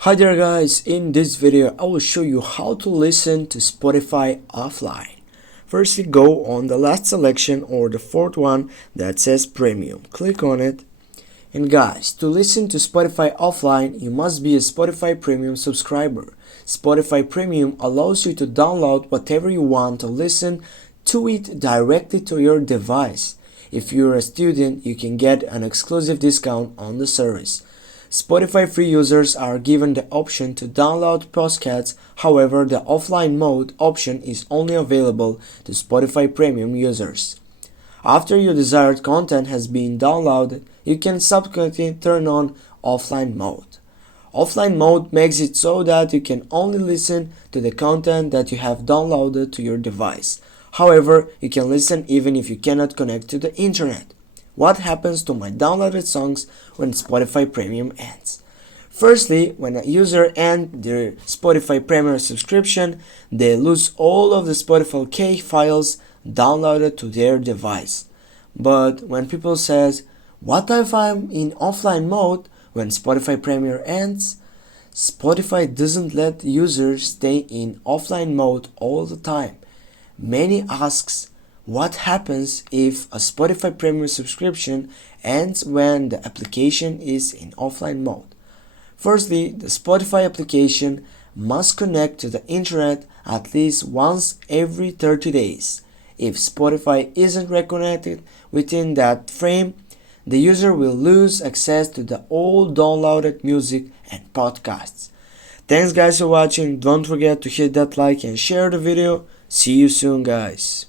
Hi there guys, in this video I will show you how to listen to Spotify offline. Firstly, go on the last selection or the fourth one that says Premium. Click on it. And guys, to listen to Spotify offline, you must be a Spotify Premium subscriber. Spotify Premium allows you to download whatever you want to listen to it directly to your device. If you're a student, you can get an exclusive discount on the service. Spotify free users are given the option to download podcasts, however, the offline mode option is only available to Spotify Premium users. After your desired content has been downloaded, you can subsequently turn on offline mode. Offline mode makes it so that you can only listen to the content that you have downloaded to your device. However, you can listen even if you cannot connect to the internet. What happens to my downloaded songs when Spotify Premium ends? Firstly, when a user ends their Spotify Premium subscription, they lose all of the Spotify K files downloaded to their device. But when people says, what if I'm in offline mode when Spotify Premium ends? Spotify doesn't let users stay in offline mode all the time. Many asks, what happens if a Spotify Premium subscription ends when the application is in offline mode? Firstly, the Spotify application must connect to the internet at least once every 30 days. If Spotify isn't reconnected within that frame, the user will lose access to the all downloaded music and podcasts. Thanks guys for watching. Don't forget to hit that like and share the video. See you soon guys.